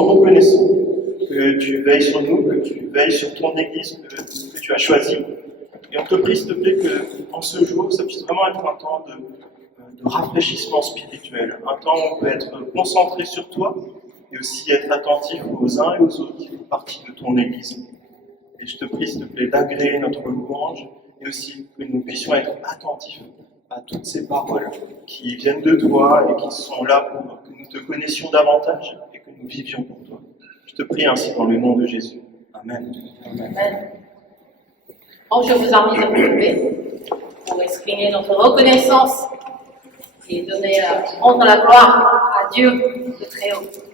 reconnaissant que tu veilles sur nous, que tu veilles sur ton Église que tu as choisie. Et on te prie, s'il te plaît, que en ce jour, ça puisse vraiment être un temps de rafraîchissement spirituel, un temps où on peut être concentré sur toi et aussi être attentif aux uns et aux autres qui font partie de ton Église. Et je te prie, s'il te plaît, d'agréer notre louange et aussi que nous puissions être attentifs à toutes ces paroles qui viennent de toi et qui sont là pour que nous te connaissions davantage et que nous vivions pour toi. Je te prie ainsi dans le nom de Jésus. Amen. Amen. Bon, je vous invite à vous lever pour exprimer notre reconnaissance et rendre la gloire à Dieu de très haut.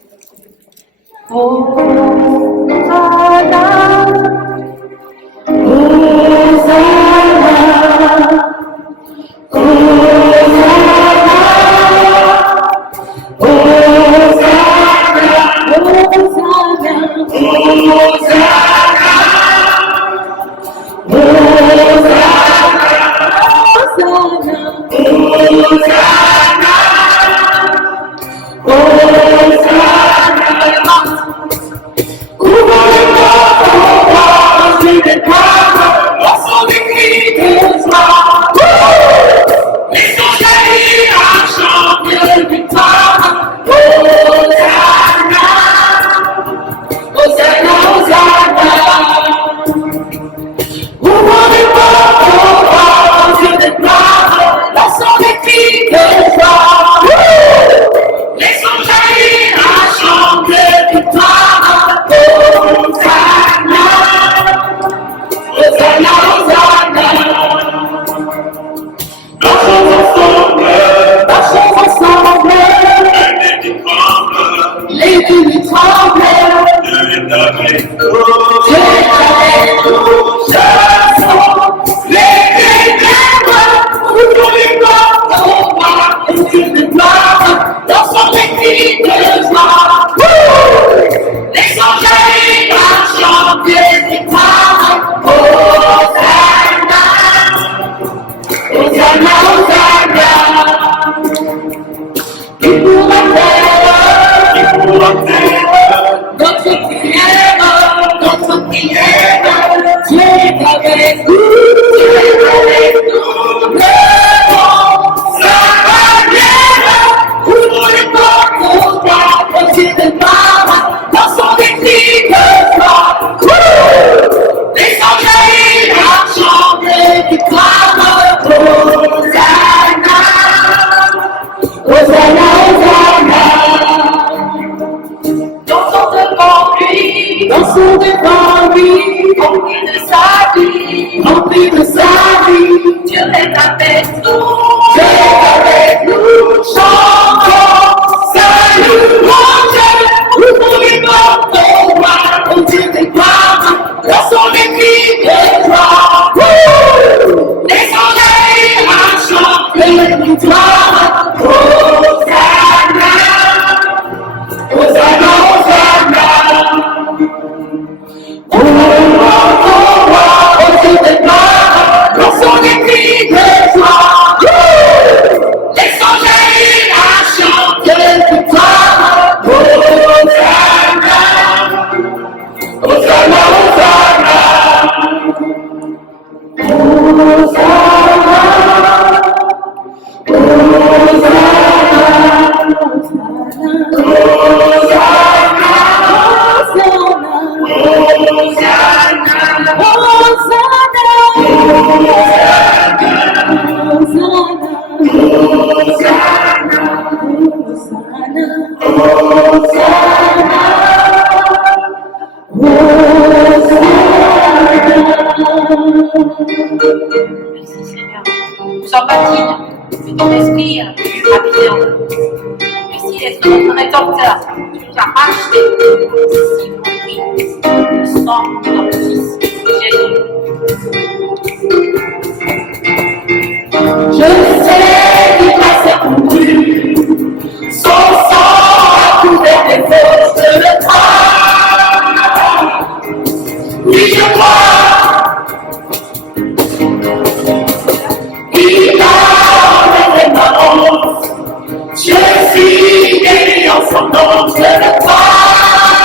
Je suis guéri en son nom, je le crois.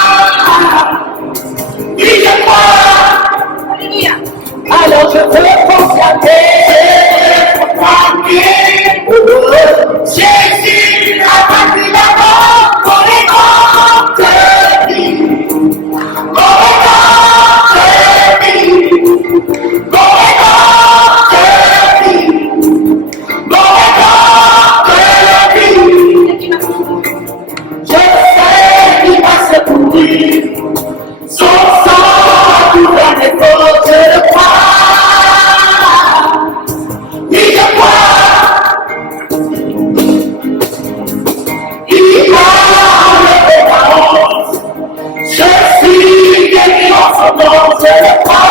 non, je le crois.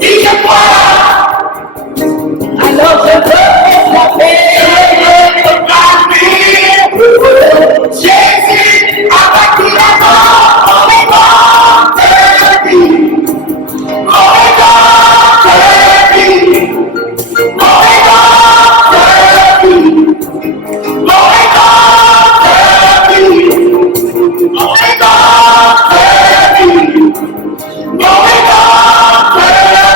Si je crois, alors je veux proclamer. Jésus a vaincu la mort, mon rédempteur de vie. Mon rédempteur de vie. Mon rédempteur de vie. Mon rédempteur de vie. Mon rédempteur de vie. Mon rédempteur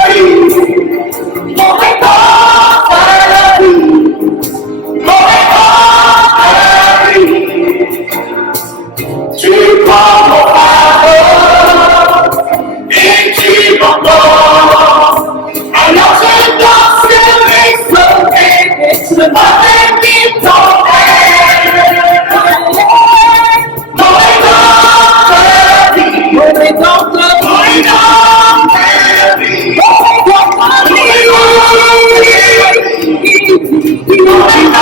de vie. Mon rédempteur de vie. Mon rédempteur de vie. Tu prends mon fardeau et tu m'entends. Alors je danserai sauvé, je m'arrête ton rêve. Mon rédempteur vit, mon rédempteur vit, mon rédempteur vit, mon rédempteur vit, mon rédempteur vit, mon rédempteur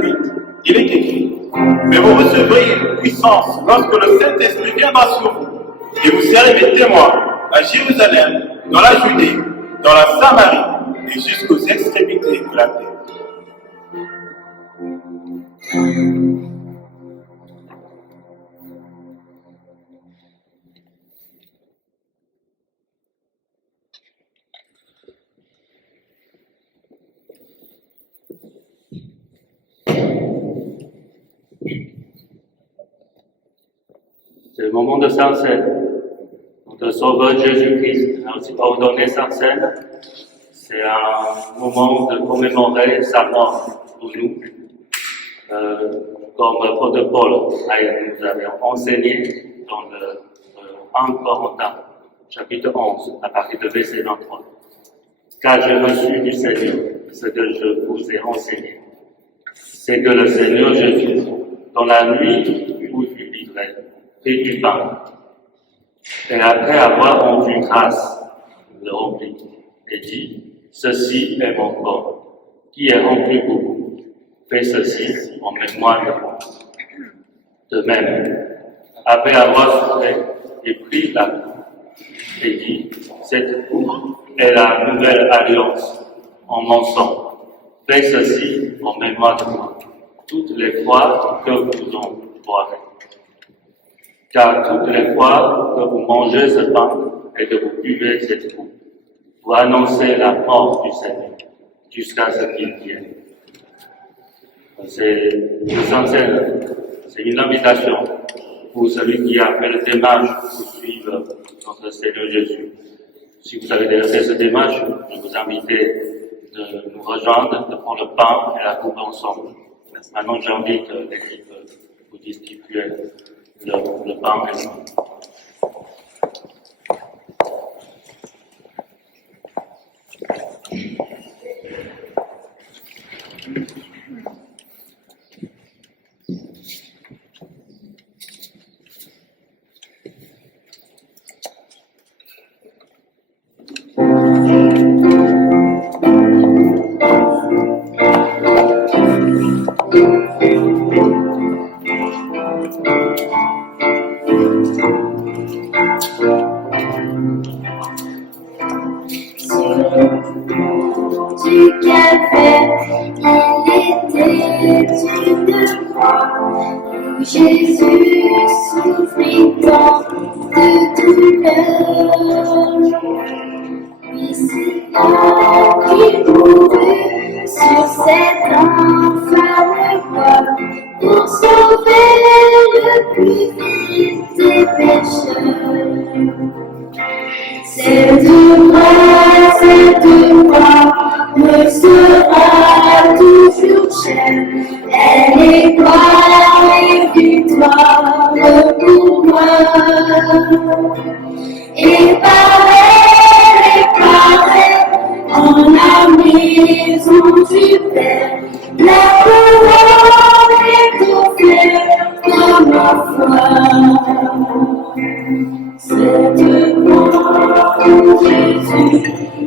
8, il est écrit: mais vous recevrez une puissance lorsque le Saint-Esprit viendra sur vous, et vous serez mes témoins à Jérusalem, dans la Judée, dans la Samarie et jusqu'aux extrémités de la terre. C'est le moment de Sainte Seine. Notre Sauveur Jésus-Christ a aussi ordonné Sainte Seine. C'est un moment de commémorer sa mort pour nous. Comme l'apôtre Paul nous avait enseigné dans le 1 Corinthiens, chapitre 11, à partir de verset 23. Car j'ai reçu du Seigneur ce que je vous ai enseigné. C'est que le Seigneur Jésus, dans la nuit où il fut livré, prit du pain, et après avoir rendu grâce, le remplit, et dit: ceci est mon corps, qui est rempli pour vous. Faites ceci en mémoire de moi. De même, après avoir soufflé, il prit la coupe, et dit: cette coupe est la nouvelle alliance en mon sang. Faites ceci en mémoire de moi, toutes les fois que vous en boirez. Car toutes les fois que vous mangez ce pain et que vous buvez cette coupe, vous annoncez la mort du Seigneur jusqu'à ce qu'il vienne. C'est une invitation pour celui qui a fait le démarche pour suivre notre Seigneur Jésus. Si vous avez déjà fait ce démarche, je vous invite de nous rejoindre, de prendre le pain et la coupe ensemble. Maintenant, j'invite l'équipe pour distribuer le pain et le pain. Du calvaire, il était une croix où Jésus souffrit tant de douleur. Oui, c'est là qu'il mourut sur cette infâme croix pour sauver le plus vil des pécheurs. Cette croix me sera toujours chère. Elle est gloire et victoire pour moi. Et pareil, en la maison du Père, la couronne est offerte comme la foi. Cette croix où Jésus,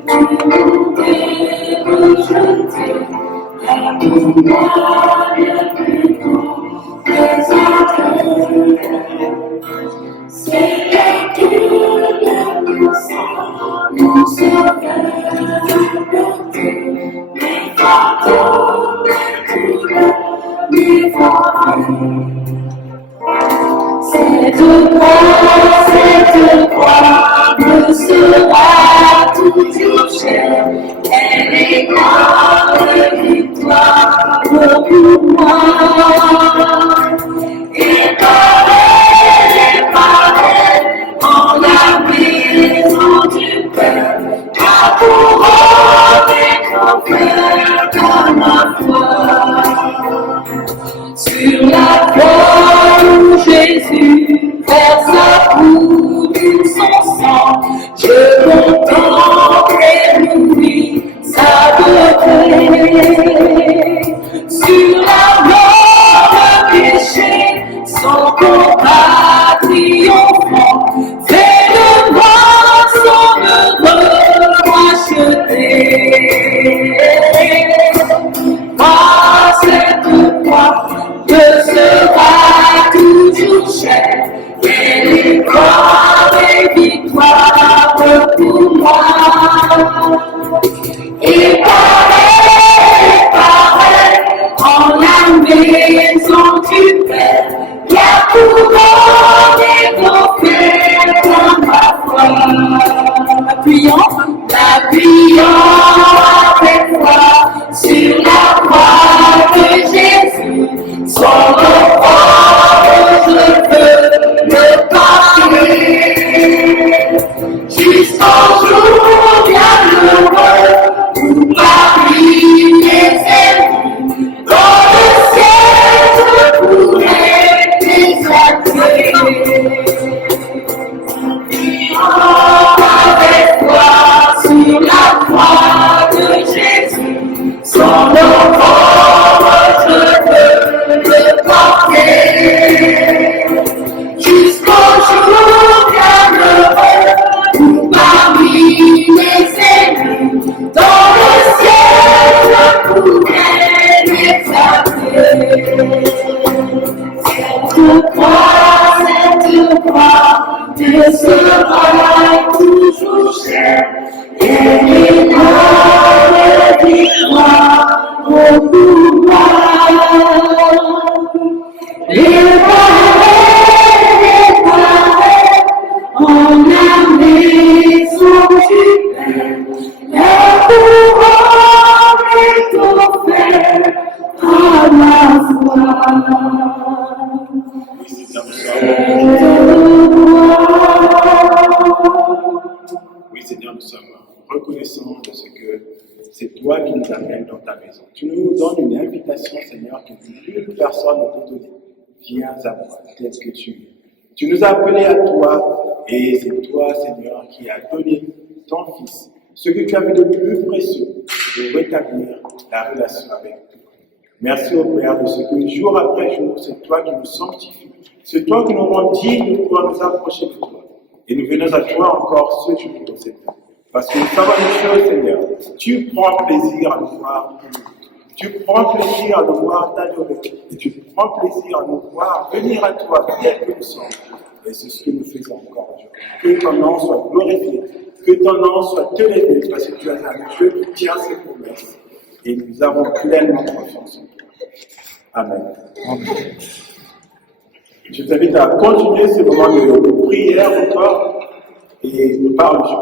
tu m'es rejeté, la condamne le plus grand des appels. C'est que nous sommes, nous sauveurs portés, les fantômes, les couleurs, les forêts. Cette croix me sera toujours chère. Elle est gloire et victoire pour moi. Et pareil, en la maison du Père, la couronne est offerte à ma foi. Sur la croix où Jésus versa pour nous son sang, je contemple et m'oublie sa beauté. Sur la mort de Et pareil, en la maison du Père, il y a couronné nos frères dans ma foi. Appuyons avec foi sur la croix de Jésus. Son reproche, je peux le porter jusqu'au jour bienheureux où parmi les ennemis dans le ciel je pourrai t'exalter. Avec foi sur la croix de Jésus, son reproche je peux le porter jusqu'au jour bienheureux où parmi les ennemis dans le ciel je pourrai l'exalter. Cette croix te sera toujours chère et l'énorme victoire au pouvoir. Les pareils, en la maison du Père, la couronne est offerte à la foi. Oui, Seigneur, nous sommes reconnaissants de ce que c'est toi qui nous amènes dans ta maison. Tu nous donnes une invitation, Seigneur, que nulle personne ne peut donner. Viens à moi, tel que tu es. Tu nous as appelés à toi, et c'est toi, Seigneur, qui as donné ton Fils, ce que tu as vu de plus précieux, de rétablir la relation avec toi. Merci au Père de ce que jour après jour, c'est toi qui nous sanctifies. C'est toi qui nous rend dignes de pouvoir nous approcher de toi. Et nous venons à toi encore ce jour, Seigneur. Parce que nous savons une chose, Seigneur. Tu prends plaisir à nous voir. Tu prends plaisir à nous voir t'adorer. Et tu prends plaisir à nous voir venir à toi tel que nous sommes. Et c'est ce que nous faisons encore aujourd'hui. Que ton nom soit glorifié. Que ton nom soit élevé. Parce que tu as un Dieu qui tient ses promesses. Et nous avons pleinement confiance en toi. Amen. Amen. Je t'invite à continuer ce moment de prière encore et de parler.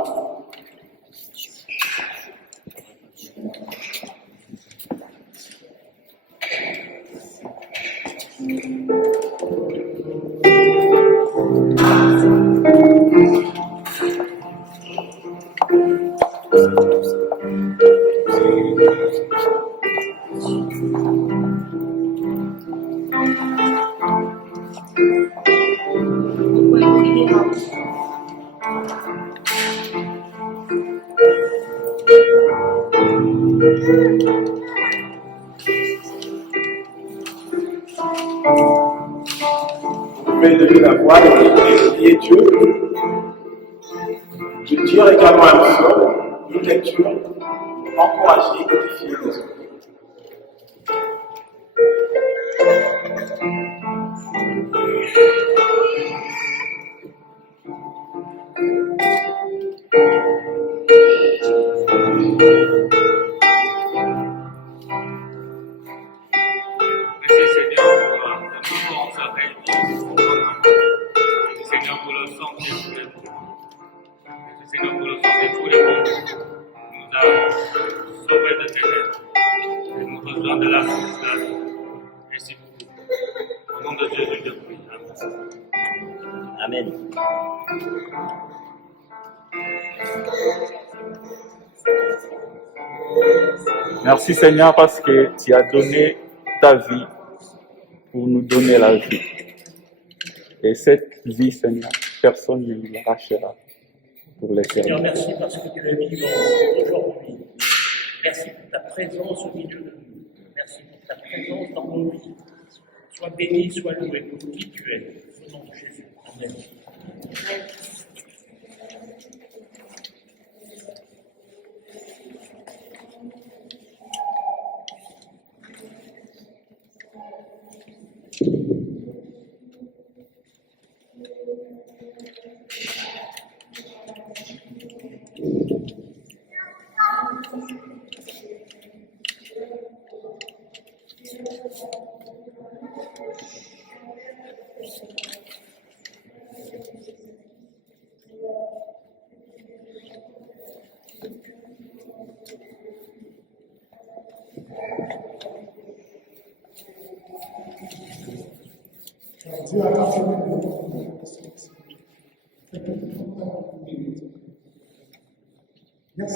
Vous pouvez donner la voix et prier Dieu. Je tire également un psaume, une lecture, encourager et édifier les autres. Merci Seigneur pour le moment où on s'est réunis. Merci Seigneur pour le sang de tous les bons. Merci Seigneur pour le sang de tous les bons. Tu nous as sauvés de ténèbres. Et nous besoin de la grâce. Merci beaucoup. Au nom de Jésus, je prie. Amen. Amen. Merci Seigneur parce que tu as donné ta vie pour nous donner la vie. Et cette vie, Seigneur, personne ne nous l'arrachera pour les Seigneur, servir. merci parce que tu es vivant aujourd'hui. Merci pour ta présence au milieu de nous. Merci pour ta présence dans nos vies. Sois béni, sois loué pour qui tu es. Au nom de Jésus. Amen. Amen.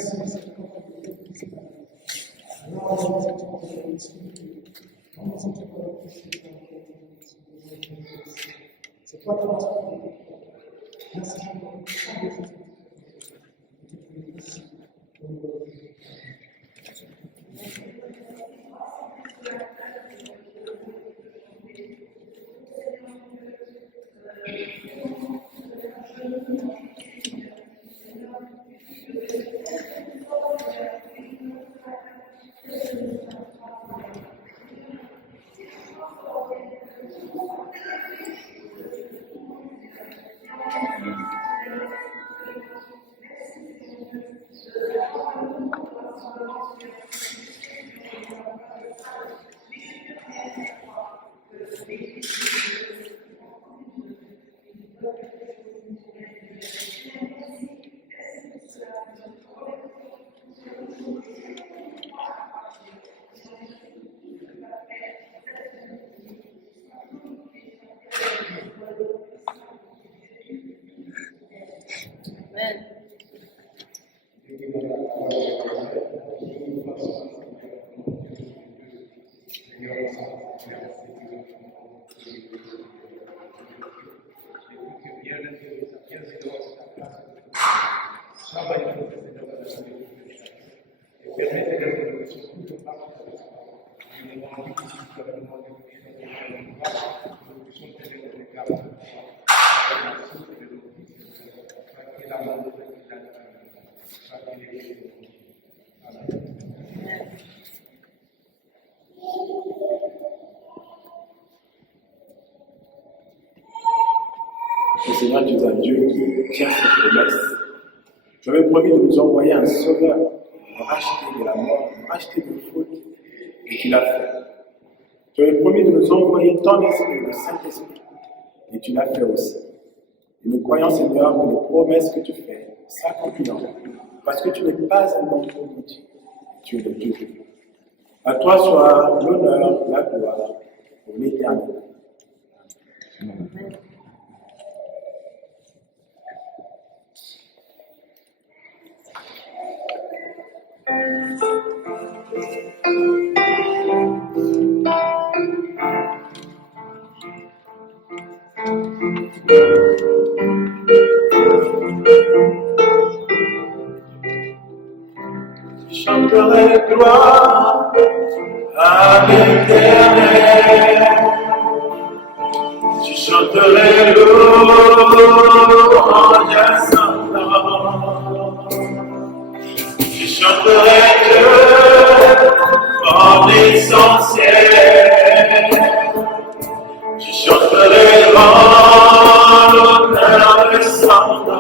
Le Seigneur, tu es un Dieu qui tient ses promesses. Tu avais promis de nous envoyer un sauveur, nous racheter de la mort, nous racheter de faute, et tu l'as fait. Tu avais promis de nous envoyer ton esprit, le Saint-Esprit, et tu l'as fait aussi. Et nous croyons, Seigneur, que les promesses que tu fais s'accompliront, parce que tu n'es pas un homme maudit, tu es le Dieu. À toi soit l'honneur, la gloire, pour l'éternité. Je chanterai gloire à l'Éternel. Je chanterai louange à son nom. Je chanterai Dieu en essentiel. Je chanterai l'honneur de son nom.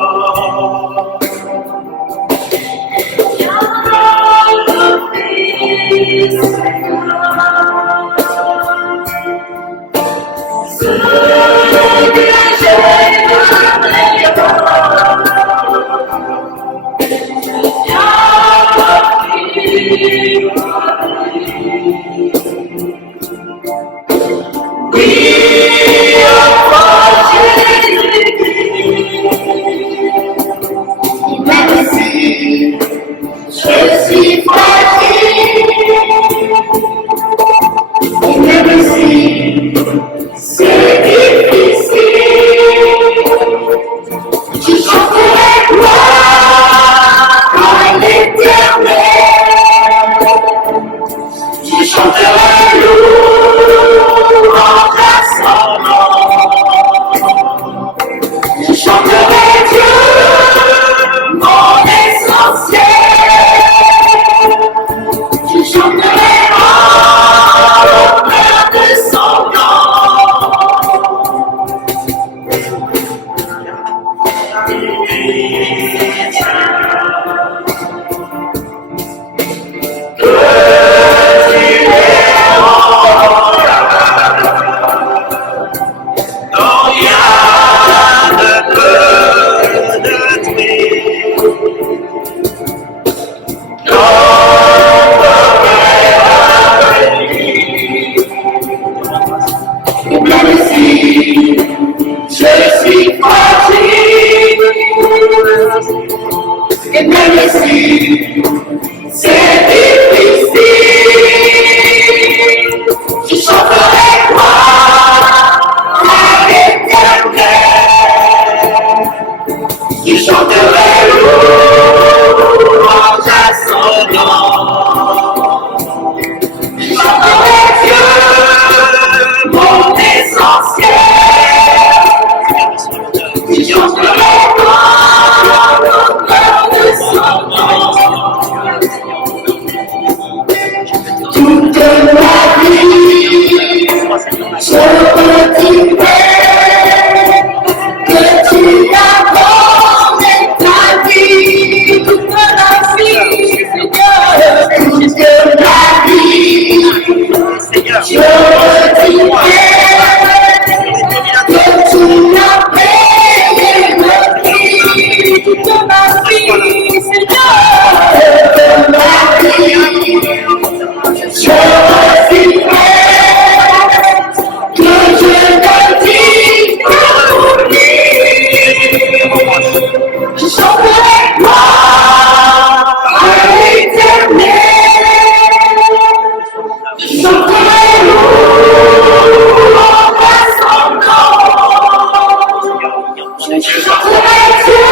Messie, c'est difficile. Je chanterai gloire à l'Éternel. Je chanterai louange à son nom. Je chanterai Dieu, mon essentiel. Je chanterai gloire au cœur de son nom. Toute ma vie, je retiendrai que tu as donné ta vie. Toute ma vie, Seigneur, toute ma vie, je retiendrai que tu as payé le prix. Toute ma vie, Seigneur, toute ma vie. Je retiendrai que je ne vis que pour lui. Je chanterai gloire à l'Éternel. Je chanterai louange à son nom. Je chanterai Dieu,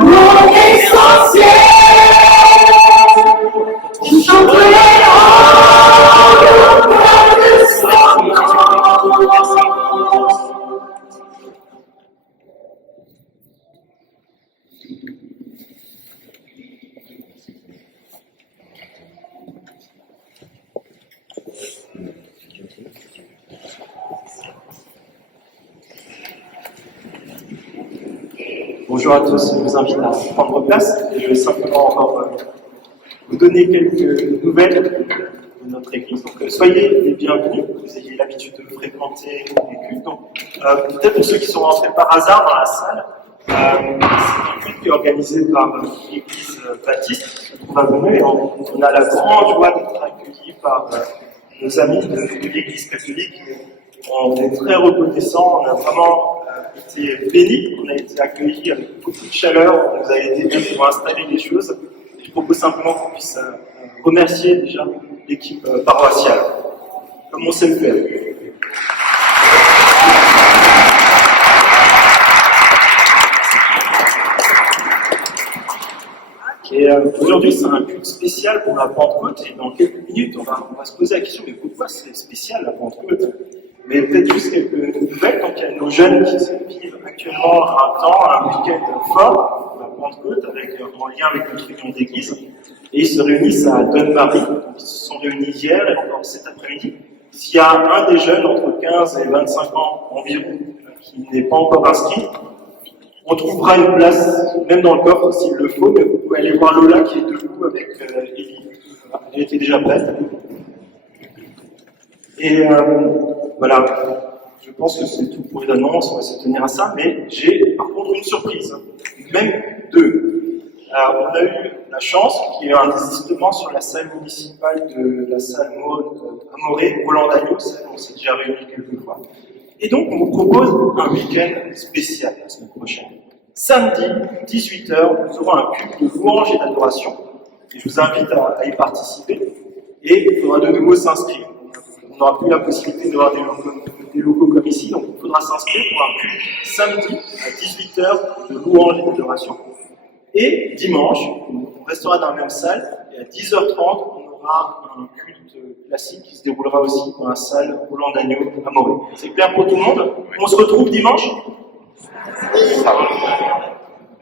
mon essentiel. Je chanterai en l'honneur de son nom. Bonjour à tous, je vous invite à prendre place et je vais simplement encore vous donner quelques nouvelles de notre église. Donc soyez les bienvenus, vous ayez l'habitude de fréquenter les cultes. Donc, peut-être pour ceux qui sont rentrés par hasard dans la salle, c'est un culte qui est organisé par l'église baptiste qui se trouve à Veneux et on a la grande joie d'être accueillis par nos amis de l'église catholique. On est très reconnaissants, on a vraiment été bénis, on a été accueillis avec beaucoup de chaleur, on nous a aidés même pour installer les choses. Je propose simplement qu'on puisse remercier déjà l'équipe paroissiale, comme on sait le faire. Et aujourd'hui, c'est un culte spécial pour la Pentecôte, et dans quelques minutes, on va se poser la question, mais pourquoi c'est spécial la Pentecôte? Mais peut-être juste quelques nouvelles. Donc, il y a nos jeunes qui vivent actuellement un week-end fort, la Pentecôte, en lien avec notre union d'église. Et ils se réunissent à Dunn-Marie. Ils se sont réunis hier et encore cet après-midi. S'il y a un des jeunes entre 15 et 25 ans environ qui n'est pas encore inscrit, on trouvera une place, même dans le coffre s'il le faut, mais vous pouvez aller voir Lola qui est debout avec Ellie. Elle était déjà prête. Et voilà, je pense que c'est tout pour les annonces, on va se tenir à ça, mais j'ai par contre une surprise, même deux. On a eu la chance qu'il y ait un désistement sur la salle municipale de la salle Amoré, Roland-Agneau, celle où on s'est déjà réunis quelques fois. Et donc on vous propose un week-end spécial la semaine prochaine. Samedi, 18h, nous aurons un culte de louange et d'adoration. Et je vous invite à y participer. Et il faudra de nouveau s'inscrire. On n'aura plus la possibilité d'avoir des locaux comme ici, donc il faudra s'inscrire pour un culte samedi à 18h de louange et d'adoration. Et dimanche, on restera dans la même salle, et à 10h30, on aura un culte classique qui se déroulera aussi dans la salle Roland-Agneau à Morée. C'est clair pour tout le monde? On se retrouve dimanche?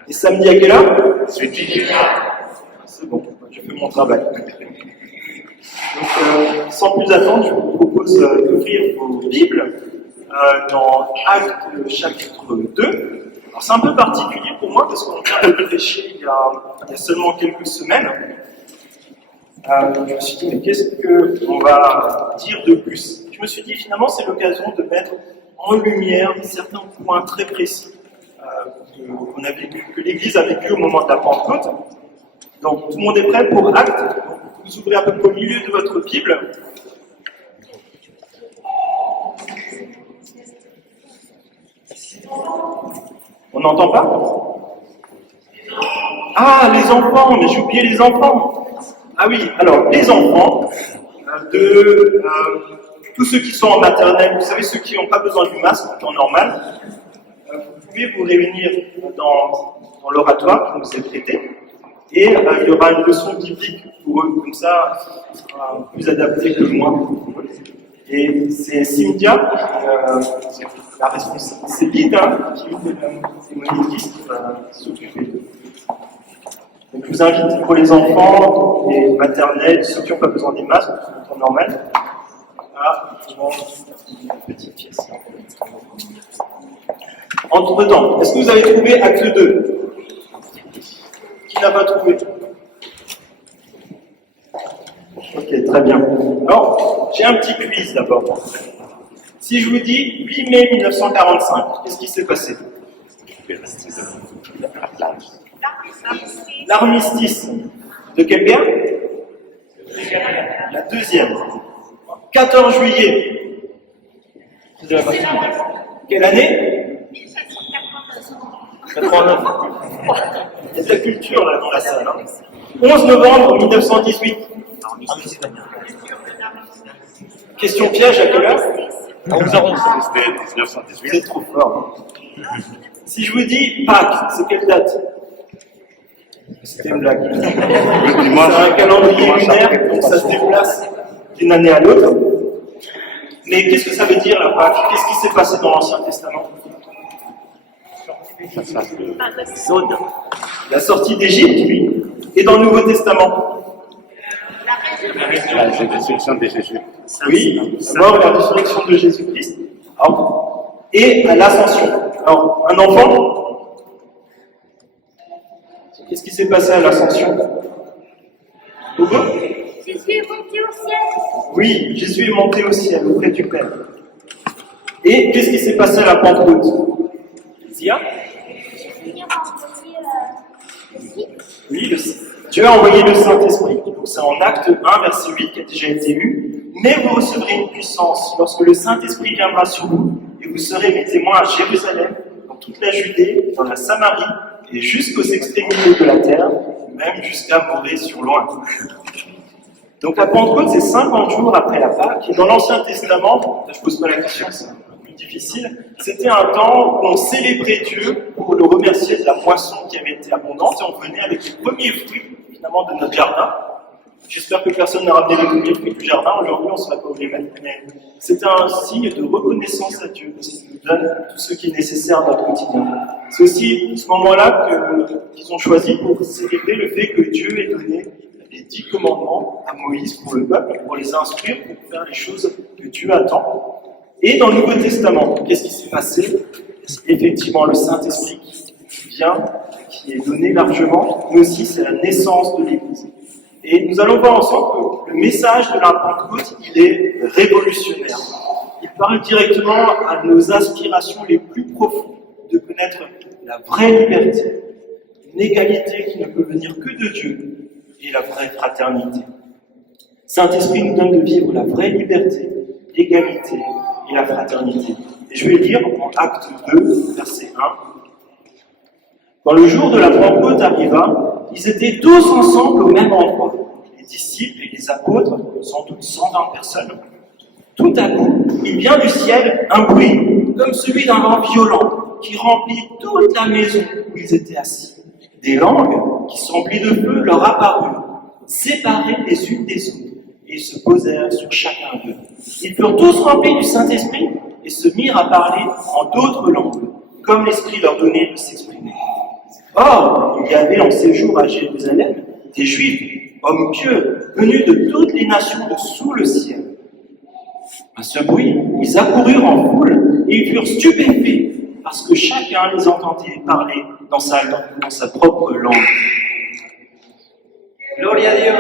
Et samedi à quelle heure? C'est bon, je fais mon travail. Donc, sans plus attendre, je vous propose d'ouvrir vos Bibles dans Actes chapitre 2. Alors, c'est un peu particulier pour moi parce qu'on vient de prêcher il y a seulement quelques semaines. Je me suis dit, mais qu'est-ce qu'on va dire de plus? Je me suis dit, finalement, c'est l'occasion de mettre en lumière certains points très précis que l'Église a vécu au moment de la Pentecôte. Donc, tout le monde est prêt pour Actes? Vous ouvrez à peu près au milieu de votre Bible. On n'entend pas? Ah, les enfants, mais j'ai oublié les enfants. Ah oui, alors, les enfants, tous ceux qui sont en maternelle, vous savez, ceux qui n'ont pas besoin du masque en temps normal, vous pouvez vous réunir dans l'oratoire qui nous est prêté, et il y aura une leçon biblique pour eux, comme ça, ce sera plus adapté que moi. Et c'est Cynthia, la responsable, c'est Lida qui est monitrice qui va s'occuper d'eux. Donc je vous invite pour les enfants, les maternelles, ceux qui n'ont pas besoin des masques, en temps normal, à prendre une petite pièce. Entre-temps, est-ce que vous avez trouvé acte 2? Qui n'a pas trouvé? Ok, très bien. Alors, j'ai un petit quiz d'abord. Si je vous dis 8 mai 1945, qu'est-ce qui s'est passé? L'armistice. De quelle guerre? La deuxième. 14 juillet. Quelle année? 89. Il y a de la culture là dans la salle. 11 novembre 1918. Question piège à quelle heure? 11h11. C'était 1918. C'est trop fort. Si je vous dis Pâques, c'est quelle date? C'était une blague. C'est un calendrier lunaire, donc ça se déplace d'une année à l'autre. Mais qu'est-ce que ça veut dire la Pâques? Qu'est-ce qui s'est passé dans l'Ancien Testament? La sortie d'Égypte, oui. Et dans le Nouveau Testament? La résurrection de Jésus. Oui, la mort et la résurrection de Jésus-Christ. Et à l'ascension. Alors, un enfant, qu'est-ce qui s'est passé à l'ascension? Hugo? Jésus est monté au ciel. Oui, Jésus est monté au ciel, auprès du Père. Et qu'est-ce qui s'est passé à la Pentecôte? Zia? Jésus a envoyé le Fils. Oui, Dieu a envoyé le Saint-Esprit. Donc c'est en Acte 1, verset 8 qui a déjà été lu. Mais vous recevrez une puissance lorsque le Saint-Esprit viendra sur vous, et vous serez mes témoins à Jérusalem, dans toute la Judée, dans la Samarie, et jusqu'aux extrémités de la terre, même jusqu'à Morée sur loin. Donc la Pentecôte, c'est 50 jours après la Pâque, et dans l'Ancien Testament, je ne pose pas la question, c'est un peu plus difficile, c'était un temps où on célébrait Dieu pour le remercier de la moisson qui avait été abondante, et on venait avec les premiers fruits, finalement, de notre jardin. J'espère que personne n'a ramené les premiers fruits du jardin, aujourd'hui on ne sera pas obligé de mettre, mais c'était un signe de reconnaissance à Dieu, parce qu'il nous donne tout ce qui est nécessaire dans notre quotidien. C'est aussi ce moment-là qu'ils ont choisi pour célébrer le fait que Dieu ait donné les 10 commandements à Moïse pour le peuple, pour les instruire, pour faire les choses que Dieu attend. Et dans le Nouveau Testament, qu'est-ce qui s'est passé? Effectivement, le Saint-Esprit qui vient, qui est donné largement, mais aussi c'est la naissance de l'Église. Et nous allons voir ensemble que le message de la Pentecôte, il est révolutionnaire. Il parle directement à nos aspirations les plus profondes, de connaître la vraie liberté, une égalité qui ne peut venir que de Dieu, et la vraie fraternité. Saint-Esprit nous donne de vivre la vraie liberté, l'égalité et la fraternité. Et je vais lire en Acte 2, verset 1. Quand le jour de la Pentecôte arriva, ils étaient tous ensemble au même endroit. Les disciples et les apôtres, sans doute 120 personnes. Tout à coup, il vient du ciel un bruit, comme celui d'un vent violent, qui remplit toute la maison où ils étaient assis. Des langues qui semblaient de feu leur apparurent, séparées les unes des autres, et ils se posèrent sur chacun d'eux. Ils furent tous remplis du Saint-Esprit et se mirent à parler en d'autres langues, comme l'Esprit leur donnait de s'exprimer. Or, il y avait en séjour à Jérusalem des Juifs, hommes pieux, venus de toutes les nations de sous le ciel. À ce bruit, ils accoururent en foule et ils furent stupéfaits, parce que chacun les entendait parler dans sa propre langue. Gloria a Dieu.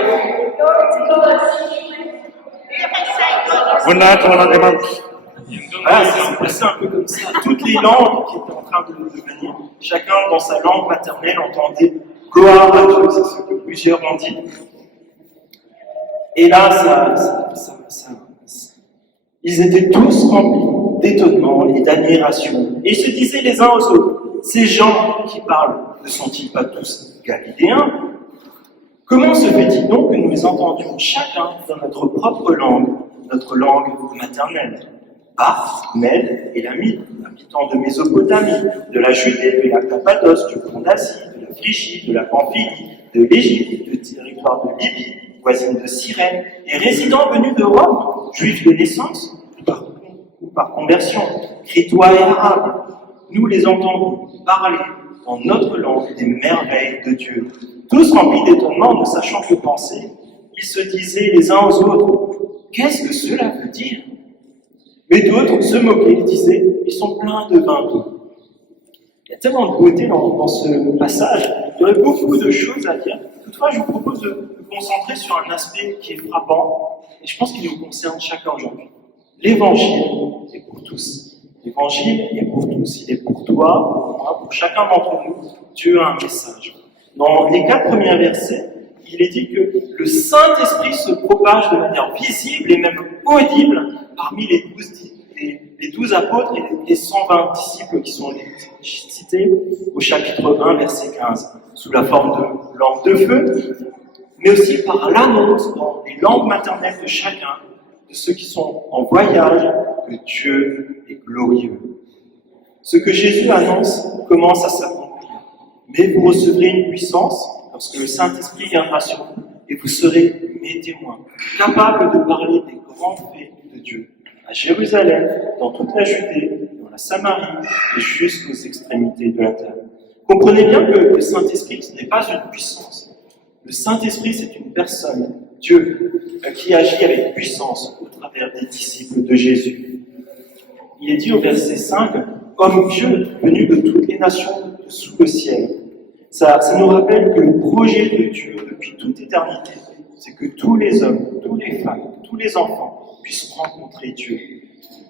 Voilà, ça s'est passé un peu comme ça. Toutes les langues qui étaient en train de venir, chacun dans sa langue maternelle entendait gloire à Dieu, c'est ce que plusieurs ont dit. Et là, ils étaient tous remplis d'étonnement et d'admiration. Et ils se disaient les uns aux autres, ces gens qui parlent, Ne sont-ils pas tous galiléens? Comment se fait-il donc que nous les entendions chacun dans notre propre langue, notre langue maternelle? Med et Lamite, habitants de Mésopotamie, de la Judée, de la Cappadoce, du pont d'Asie, de la Phrygie, de la Pamphylie, de l'Égypte, du territoire de Libye, voisine de Cyrène, et résidents venus de Rome, juifs de naissance ou par conversion, crétois et arabes, nous les entendons parler dans notre langue des merveilles de Dieu. Tous remplis d'étonnement, ne sachant que penser, ils se disaient les uns aux autres, qu'est-ce que cela veut dire? Mais d'autres se moquaient et disaient, ils sont pleins de vin doux. Il y a tellement de beauté dans ce passage, il y aurait beaucoup de choses à dire. Toutefois, je vous propose de me concentrer sur un aspect qui est frappant, et je pense qu'il nous concerne chacun aujourd'hui. L'évangile est pour tous. L'évangile est pour tous. Il est pour toi, pour moi, pour chacun d'entre nous. Dieu a un message. Dans les 4 premiers versets, il est dit que le Saint-Esprit se propage de manière visible et même audible parmi les 12 apôtres et les 120 disciples qui sont cités au chapitre 1, verset 15, sous la forme de langue de feu, mais aussi par l'annonce dans les langues maternelles de chacun, de ceux qui sont en voyage, que Dieu est glorieux. Ce que Jésus annonce commence à s'accomplir. Mais vous recevrez une puissance lorsque le Saint-Esprit viendra sur vous, et vous serez mes témoins, capables de parler des grands faits de Dieu, à Jérusalem, dans toute la Judée, dans la Samarie, et jusqu'aux extrémités de la terre. Comprenez bien que le Saint-Esprit, ce n'est pas une puissance. Le Saint-Esprit, c'est une personne, Dieu, qui agit avec puissance au travers des disciples de Jésus. Il est dit au verset 5, « Homme Dieu, venu de toutes les nations sous le ciel ». Ça nous rappelle que le projet de Dieu, depuis toute éternité, c'est que tous les hommes, toutes les femmes, tous les enfants puissent rencontrer Dieu.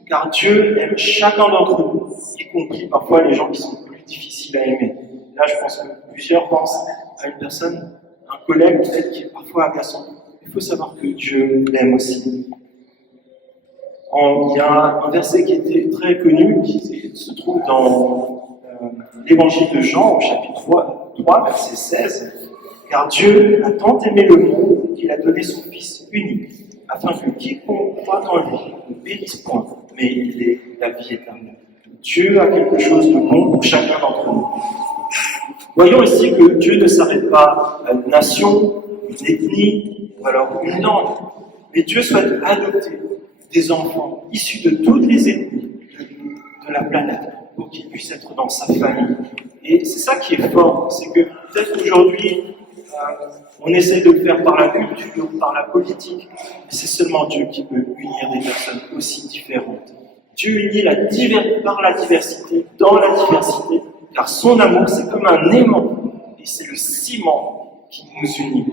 Car Dieu aime chacun d'entre nous, y compris parfois les gens qui sont plus difficiles à aimer. Là, je pense que plusieurs pensent à une personne, un collègue peut-être qui est parfois agaçant. Il faut savoir que Dieu l'aime aussi. Il y a un verset qui était très connu, qui se trouve dans l'évangile de Jean, au chapitre 3, verset 16. Car Dieu a tant aimé le monde qu'il a donné son Fils unique, afin que quiconque croit en lui ne périsse point, mais il ait la vie éternelle. Dieu a quelque chose de bon pour chacun d'entre nous. Voyons ici que Dieu ne s'arrête pas à une nation, une ethnie, ou alors une langue, mais Dieu souhaite adopter des enfants issus de toutes les ethnies de la planète pour qu'ils puissent être dans sa famille. Et c'est ça qui est fort, c'est que peut-être aujourd'hui, on essaie de le faire par la culture, par la politique, mais c'est seulement Dieu qui peut unir des personnes aussi différentes. Dieu unit par la diversité, dans la diversité, car son amour, c'est comme un aimant, et c'est le ciment qui nous unit.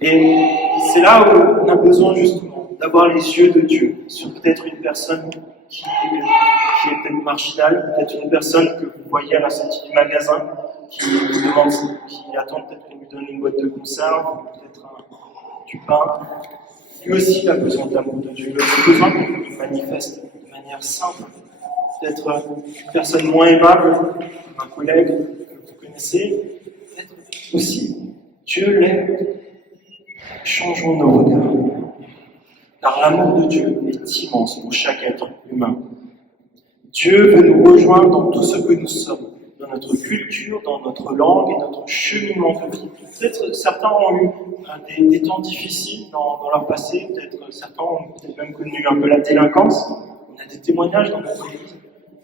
Et c'est là où on a besoin justement d'avoir les yeux de Dieu sur peut-être une personne qui est peut-être marginale, peut-être une personne que vous voyez à la sortie du magasin, qui attend peut-être qu'on lui donne une boîte de conserve, peut-être du pain. Lui aussi, il a besoin de l'amour de Dieu. Il a besoin qu'on lui manifeste de manière simple. Peut-être une personne moins aimable, un collègue que vous connaissez, peut-être aussi. Dieu l'aime. Changeons nos regards. Car l'amour de Dieu est immense pour chaque être humain. Dieu veut nous rejoindre dans tout ce que nous sommes, dans notre culture, dans notre langue et notre cheminement de vie. Peut-être certains ont eu des temps difficiles dans leur passé, peut-être certains ont peut-être même connu un peu la délinquance. On a des témoignages dans notre vie,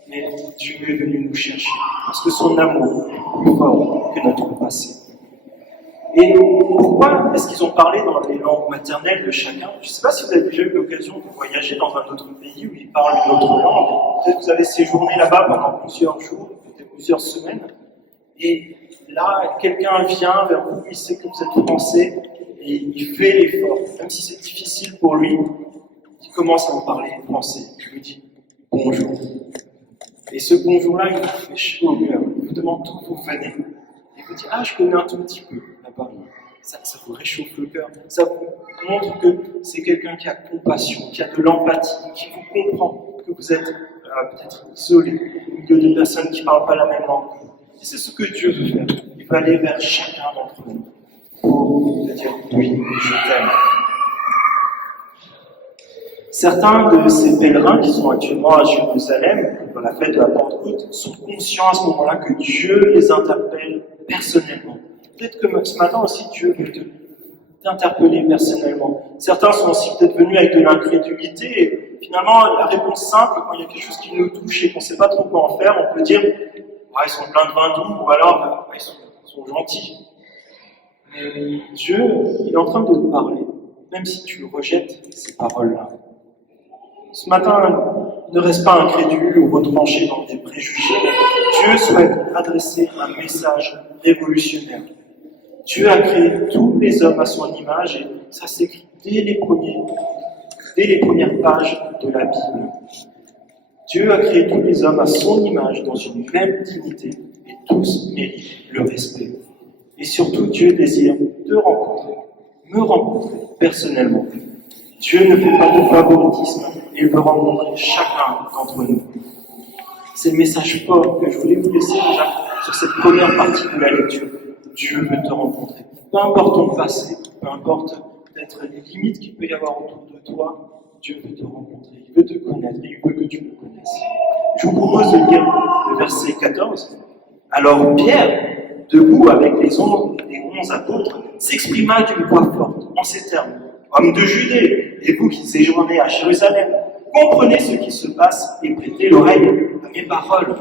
mais Dieu est venu nous chercher, parce que son amour est plus fort que notre passé. Et pourquoi est-ce qu'ils ont parlé dans les langues maternelles de chacun? Je ne sais pas si vous avez déjà eu l'occasion de voyager dans un autre pays où ils parlent une autre langue. Peut-être que vous avez séjourné là-bas pendant plusieurs jours, peut-être plusieurs semaines. Et là, quelqu'un vient vers vous, il sait que vous êtes français, et il fait l'effort. Même si c'est difficile pour lui, il commence à vous parler français. Il vous dit bonjour. Et ce bonjour-là, il vous fait chaud au cœur. Il vous demande d'où vous venez. Il vous dit, je connais un tout petit peu là-bas. Ça vous réchauffe le cœur. Ça vous montre que c'est quelqu'un qui a compassion, qui a de l'empathie, qui vous comprend, que vous êtes peut-être isolé, au milieu de personnes qui ne parlent pas la même langue. Et c'est ce que Dieu veut faire. Il veut aller vers chacun d'entre nous pour te dire oui, je t'aime. Certains de ces pèlerins qui sont actuellement à Jérusalem, dans la fête de la Pentecôte, sont conscients à ce moment-là que Dieu les interpelle personnellement. Peut-être que ce matin aussi, Dieu veut t'interpeller personnellement. Certains sont aussi peut-être venus avec de l'incrédulité et finalement, la réponse simple, quand il y a quelque chose qui nous touche et qu'on ne sait pas trop quoi en faire, on peut dire ils sont pleins de vin doux ou alors ils sont gentils. Mais Dieu, il est en train de te parler, même si tu rejettes ces paroles-là. Ce matin, ne reste pas incrédule ou retranché dans des préjugés. Dieu souhaite adresser un message révolutionnaire. Dieu a créé tous les hommes à son image et ça s'écrit dès les premières pages de la Bible. Dieu a créé tous les hommes à son image dans une même dignité et tous méritent le respect. Et surtout, Dieu désire te rencontrer, me rencontrer personnellement. Dieu ne fait pas de favoritisme, il veut rencontrer chacun d'entre nous. C'est le message fort que je voulais vous laisser déjà sur cette première partie de la lecture. Dieu veut te rencontrer. Peu importe ton passé, peu importe peut-être les limites qu'il peut y avoir autour de toi, Dieu veut te rencontrer, il veut te connaître et il veut que tu le connaisses. Je vous propose de lire le verset 14. Alors Pierre, debout avec les 11 apôtres, s'exprima d'une voix forte en ces termes. Hommes de Judée, et vous qui séjournez à Jérusalem, comprenez ce qui se passe et prêtez l'oreille à mes paroles.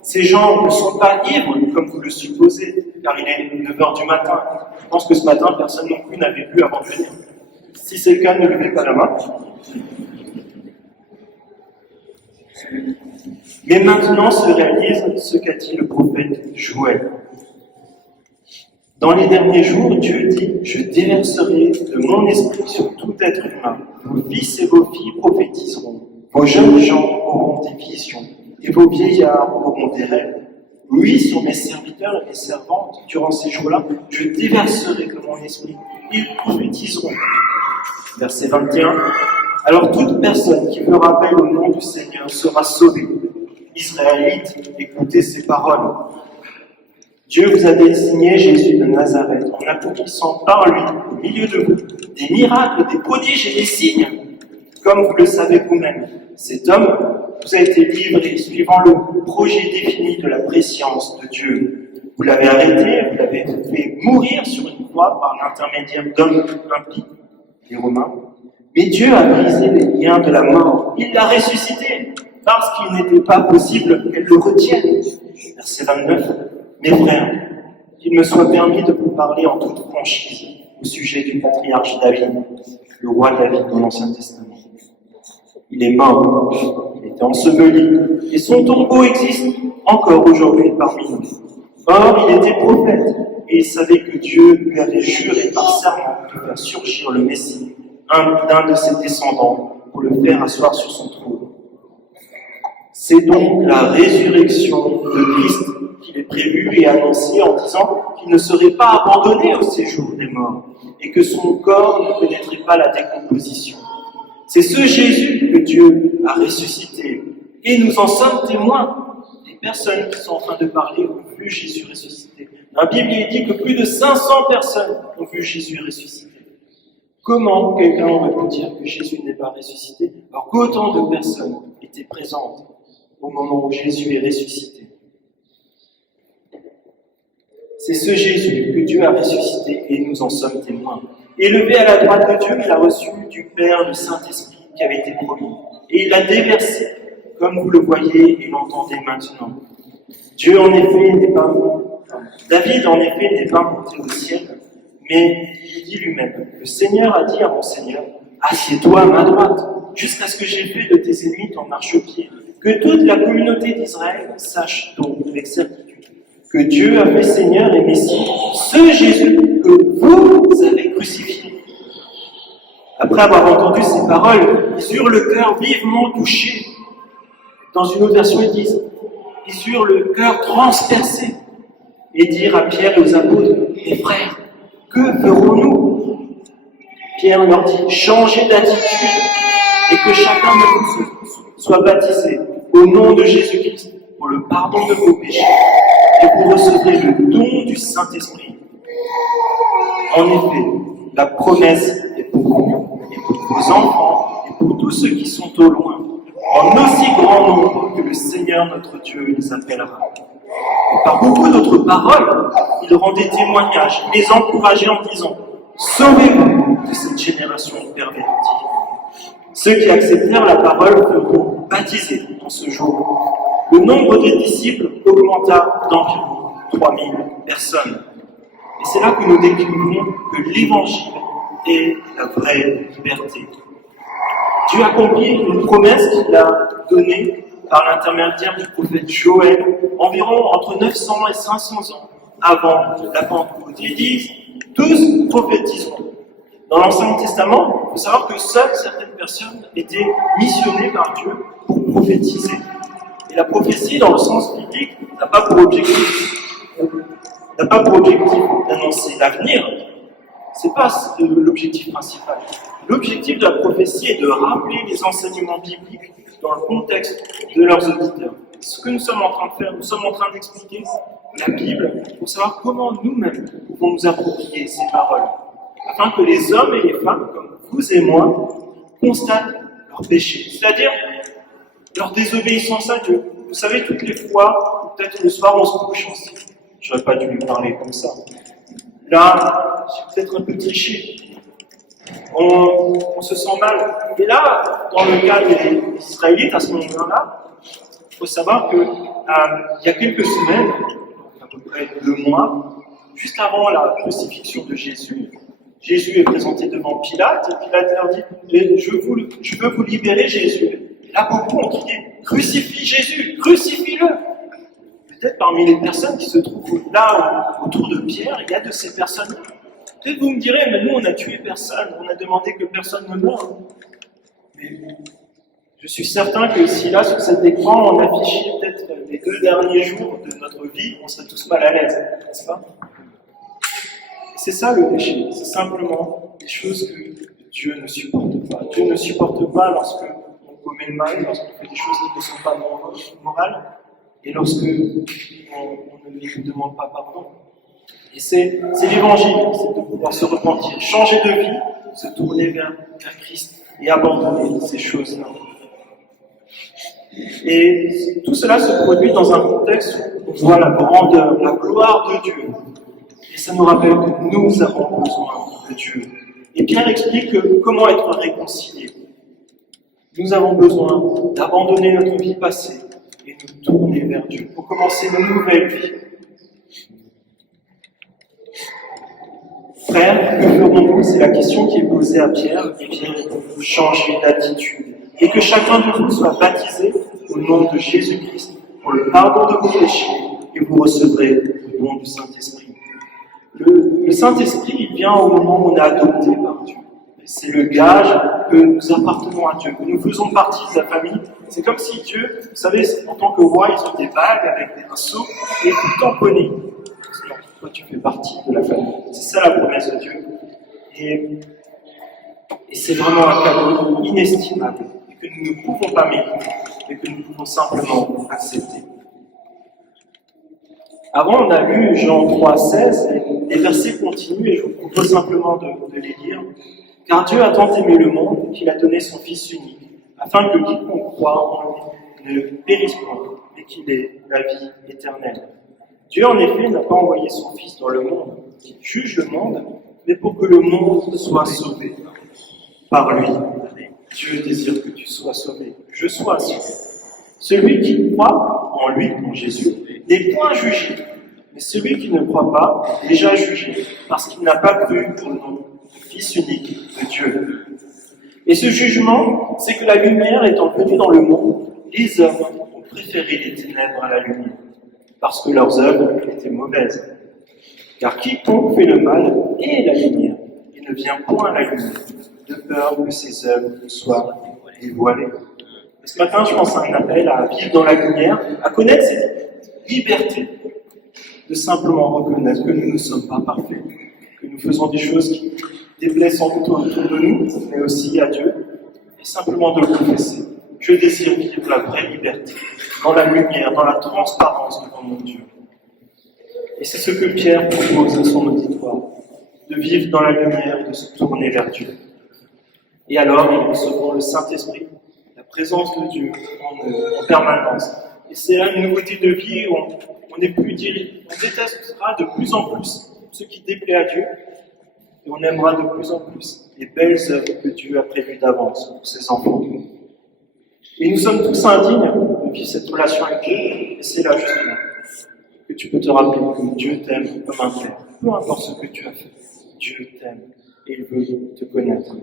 Ces gens ne sont pas ivres comme vous le supposez, car il est 9h du matin. Je pense que ce matin, personne non plus n'avait bu avant de venir. Si c'est le cas, ne levez pas la main. Mais maintenant se réalise ce qu'a dit le prophète Joël. Dans les derniers jours, Dieu dit « Je déverserai de mon esprit sur tout être humain. Vos fils et vos filles prophétiseront. Vos jeunes gens auront des visions. Et vos vieillards auront des rêves. Oui, sur mes serviteurs et mes servantes, durant ces jours-là, je déverserai de mon esprit. Ils prophétiseront. » Verset 21. « Alors toute personne qui me rappelle au nom du Seigneur sera sauvée. Israélites, écoutez ces paroles. Dieu vous a désigné Jésus de Nazareth en accomplissant par lui, au milieu de vous, des miracles, des prodiges et des signes, comme vous le savez vous-même. Cet homme vous a été livré suivant le projet défini de la préscience de Dieu. Vous l'avez arrêté, vous l'avez fait mourir sur une croix par l'intermédiaire d'hommes impies, les Romains. Mais Dieu a brisé les liens de la mort. Il l'a ressuscité, parce qu'il n'était pas possible qu'elle le retienne. Verset 29. Mes frères, qu'il me soit permis de vous parler en toute franchise au sujet du patriarche David, le roi David dans l'Ancien Testament. Il est mort, il était enseveli, et son tombeau existe encore aujourd'hui parmi nous. Or, il était prophète, et il savait que Dieu lui avait juré par serment de faire surgir le Messie, d'un de ses descendants, pour le faire asseoir sur son trône. C'est donc la résurrection de Christ qu'il est prévu et annoncé en disant qu'il ne serait pas abandonné au séjour des morts et que son corps ne connaîtrait pas la décomposition. C'est ce Jésus que Dieu a ressuscité et nous en sommes témoins. Les personnes qui sont en train de parler ont vu Jésus ressuscité. Dans la Bible, il dit que plus de 500 personnes ont vu Jésus ressuscité. Comment quelqu'un aurait pu dire que Jésus n'est pas ressuscité alors qu'autant de personnes étaient présentes au moment où Jésus est ressuscité? C'est ce Jésus que Dieu a ressuscité et nous en sommes témoins. Élevé à la droite de Dieu, il a reçu du Père le Saint-Esprit qui avait été promis. Et il l'a déversé, comme vous le voyez et l'entendez maintenant. David, en effet, n'est pas monté au ciel, mais il dit lui-même, le Seigneur a dit à mon Seigneur, assieds-toi à ma droite, jusqu'à ce que j'ai fait de tes ennemis ton marchepied. Que toute la communauté d'Israël sache donc avec certitude que Dieu a fait Seigneur et Messie, ce Jésus que vous avez crucifié. Après avoir entendu ces paroles, ils eurent le cœur vivement touché. Dans une autre version, ils disent, ils eurent le cœur transpercé et dirent à Pierre et aux apôtres, mes frères, que ferons-nous? Pierre leur dit, changez d'attitude et que chacun de vous soit baptisé au nom de Jésus-Christ pour le pardon de vos péchés et vous recevrez le don du Saint-Esprit. En effet, la promesse est pour vous et pour vos enfants et pour tous ceux qui sont au loin, en aussi grand nombre que le Seigneur notre Dieu les appellera. Et par beaucoup d'autres paroles, il rendait témoignage, les encourageait en disant « Sauvez-vous de cette génération pervertie ». Ceux qui acceptèrent la parole furent baptisés en ce jour. Le nombre des disciples augmenta d'environ 3000 personnes. Et c'est là que nous découvrons que l'Évangile est la vraie liberté. Dieu accomplit une promesse qu'il a donnée par l'intermédiaire du prophète Joël, environ entre 900 et 500 ans avant la Pentecôte. Il dit « Tous prophétiseront ». Dans l'Ancien Testament, il faut savoir que seules certaines personnes étaient missionnées par Dieu pour prophétiser. Et la prophétie, dans le sens biblique, n'a pas pour objectif d'annoncer l'avenir. C'est pas l'objectif principal. L'objectif de la prophétie est de rappeler les enseignements bibliques dans le contexte de leurs auditeurs. Ce que nous sommes en train de faire, nous sommes en train d'expliquer la Bible pour savoir comment nous-mêmes pouvons nous approprier ces paroles, afin que les hommes et les femmes, comme vous et moi, constatent leurs péchés, c'est-à-dire leur désobéissance à Dieu. Vous savez, toutes les fois, peut-être le soir, on se couche, on se dit, j'aurais pas dû lui parler comme ça. Là, j'ai peut-être un peu triché. On se sent mal. Et là, dans le cas des Israélites, à ce moment-là, il faut savoir que il y a quelques semaines, à peu près 2 mois, juste avant la crucifixion de Jésus, Jésus est présenté devant Pilate, et Pilate leur dit « Je veux vous libérer, Jésus ». Et là, beaucoup ont crié « Crucifie Jésus, crucifie-le » Peut-être parmi les personnes qui se trouvent là, autour de Pierre, il y a de ces personnes-là. Peut-être vous me direz, mais nous, on n'a tué personne, on a demandé que personne ne meure. Mais je suis certain que si là, sur cet écran, on affichait peut-être les 2 derniers jours de notre vie, on serait tous mal à l'aise, n'est-ce pas? C'est ça le péché, c'est simplement des choses que Dieu ne supporte pas. Dieu ne supporte pas lorsque on commet le mal, lorsqu'on fait des choses qui ne sont pas morales, et lorsque on ne lui demande pas pardon. Et c'est l'évangile, c'est de pouvoir se repentir, changer de vie, se tourner vers Christ et abandonner ces choses-là. Et tout cela se produit dans un contexte où on voit la grandeur, la gloire de Dieu. Et ça nous rappelle que nous avons besoin de Dieu. Et Pierre explique comment être réconcilié. Nous avons besoin d'abandonner notre vie passée et nous tourner vers Dieu pour commencer une nouvelle vie. Frères, que ferons-nous? C'est la question qui est posée à Pierre. Et Pierre dit, changer d'attitude. Et que chacun de vous soit baptisé au nom de Jésus-Christ pour le pardon de vos péchés, et vous recevrez le don du Saint-Esprit. Le Saint-Esprit, il vient au moment où on est adopté par Dieu. C'est le gage que nous appartenons à Dieu, que nous faisons partie de la famille. C'est comme si Dieu, vous savez, en tant que roi, ils ont des bagues avec des pinceaux et vous tamponnez. Toi, tu fais partie de la famille. C'est ça la promesse de Dieu. Et c'est vraiment un cadeau inestimable et que nous ne pouvons pas mériter, mais que nous pouvons simplement accepter. Avant, on a lu Jean 3,16, et les versets continuent, et je vous propose simplement de les lire. « Car Dieu a tant aimé le monde qu'il a donné son Fils unique, afin que quiconque croit en lui ne périsse point, mais qu'il ait la vie éternelle. Dieu, en effet, n'a pas envoyé son Fils dans le monde, qui juge le monde, mais pour que le monde soit sauvé par lui. Dieu désire que tu sois sauvé, que je sois sauvé. Celui qui croit en lui, en Jésus, n'est point jugé, mais celui qui ne croit pas est déjà jugé, parce qu'il n'a pas cru au nom du Fils unique de Dieu. Et ce jugement, c'est que la lumière étant venue dans le monde, les hommes ont préféré les ténèbres à la lumière, parce que leurs œuvres étaient mauvaises. Car quiconque fait le mal est la lumière, et ne vient point à la lumière, de peur que ses œuvres soient dévoilées. Et ce matin, je pense à un appel à vivre dans la lumière, à connaître cette liberté de simplement reconnaître que nous ne sommes pas parfaits, que nous faisons des choses qui déplaisent sans doute autour de nous, mais aussi à Dieu, et simplement de le confesser. Je désire vivre la vraie liberté, dans la lumière, dans la transparence devant mon Dieu. Et c'est ce que Pierre propose à son auditoire, de vivre dans la lumière et de se tourner vers Dieu. Et alors, ils recevront le Saint-Esprit, la présence de Dieu en permanence. Et c'est là une nouveauté de vie où on n'est plus dirigé, on détestera de plus en plus ce qui déplaît à Dieu, et on aimera de plus en plus les belles œuvres que Dieu a prévues d'avance pour ses enfants. Et nous sommes tous indignes de vivre cette relation avec Dieu, et c'est là justement que tu peux te rappeler que Dieu t'aime comme un père. Peu importe ce que tu as fait, Dieu t'aime et il veut te connaître.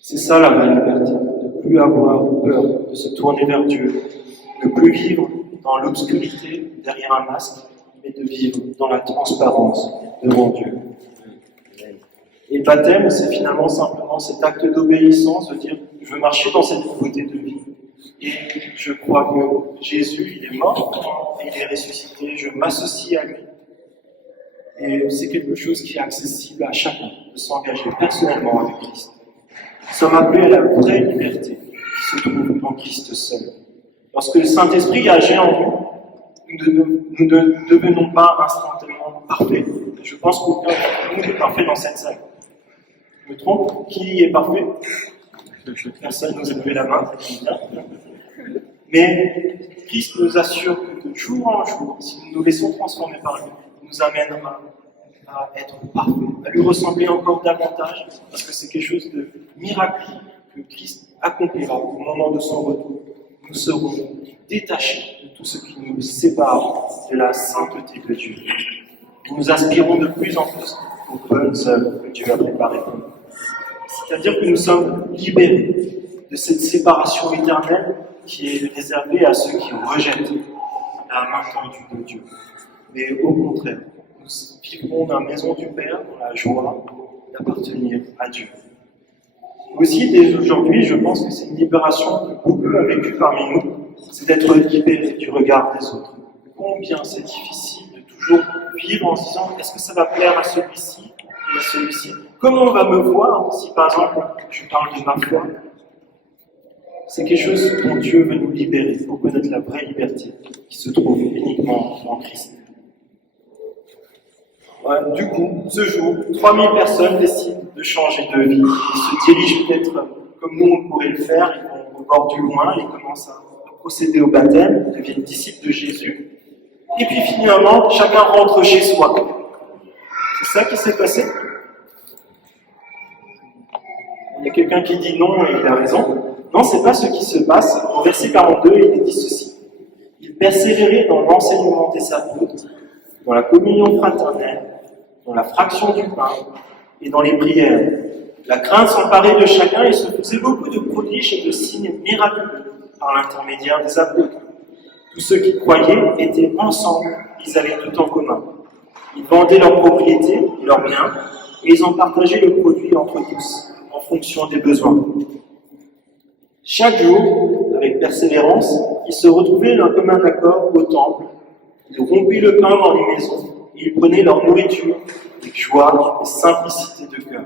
C'est ça la vraie liberté, de ne plus avoir peur, de se tourner vers Dieu, de ne plus vivre dans l'obscurité derrière un masque, mais de vivre dans la transparence devant Dieu. Et le baptême, c'est finalement simplement cet acte d'obéissance, de dire je veux marcher dans cette nouveauté de vie. Et je crois que Jésus, il est mort, et il est ressuscité, je m'associe à lui. Et c'est quelque chose qui est accessible à chacun, de s'engager personnellement avec Christ. Nous sommes appelés à la vraie liberté qui se trouve en Christ seul. Lorsque le Saint-Esprit agit en nous, nous ne devenons pas instantanément parfaits. Je pense qu'aucun d'entre nous n'est parfait dans cette salle. Je me trompe? Qui est parfait? Personne nous a levé la main, c'est bien. Mais Christ nous assure que de jour en jour, si nous nous laissons transformer par lui, il nous amènera à être parfaits, à lui ressembler encore davantage, parce que c'est quelque chose de miraculeux que Christ accomplira au moment de son retour. Nous serons détachés de tout ce qui nous sépare de la sainteté de Dieu. Et nous aspirons de plus en plus aux bonnes œuvres que Dieu a préparées pour nous. C'est-à-dire que nous sommes libérés de cette séparation éternelle qui est réservée à ceux qui rejettent la main tendue de Dieu. Mais au contraire, nous vivrons dans la maison du Père, dans la joie d'appartenir à Dieu. Aussi, dès aujourd'hui, je pense que c'est une libération que beaucoup ont vécue parmi nous, c'est d'être libéré du regard des autres. Combien c'est difficile de toujours vivre en se disant est-ce que ça va plaire à celui-ci ou à celui-ci? Comment on va me voir si, par exemple, je parle de ma foi? C'est quelque chose dont Dieu veut nous libérer pour connaître la vraie liberté qui se trouve uniquement en Christ. Ouais, du coup, ce jour, 3000 personnes décident de changer de vie. Ils se dirigent peut-être comme nous on pourrait le faire, ils vont au bord du loin, ils commencent à procéder au baptême, ils deviennent disciples de Jésus. Et puis finalement, chacun rentre chez soi. C'est ça qui s'est passé? Il y a quelqu'un qui dit non et il a raison. Non, c'est pas ce qui se passe. Au verset 42, il est dit ceci. Ils persévéraient dans l'enseignement des apôtres, dans la communion fraternelle, dans la fraction du pain et dans les prières. La crainte s'emparait de chacun et se faisait beaucoup de prodiges et de signes miraculeux par l'intermédiaire des apôtres. Tous ceux qui croyaient étaient ensemble, ils avaient tout en commun. Ils vendaient leurs propriétés et leurs biens et ils en partageaient le produit entre tous, en fonction des besoins. Chaque jour, avec persévérance, ils se retrouvaient d'un commun accord au temple. Ils rompaient le pain dans les maisons et ils prenaient leur nourriture avec joie et simplicité de cœur.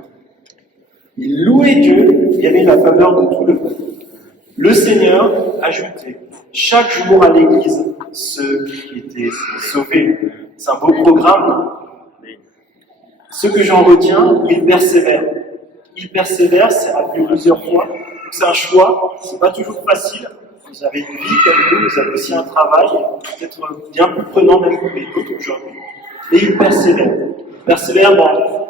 Ils louaient Dieu et avaient la faveur de tout le peuple. Le Seigneur ajoutait chaque jour à l'Église ceux qui étaient sauvés. C'est un beau programme. Ce que j'en retiens, ils persévèrent. Ils persévèrent, c'est rappelé plusieurs fois. C'est un choix, c'est pas toujours facile. Vous avez une vie comme nous, vous avez aussi un travail, peut-être bien plus prenant même que les autres aujourd'hui. Mais ils persévèrent. Ils persévèrent dans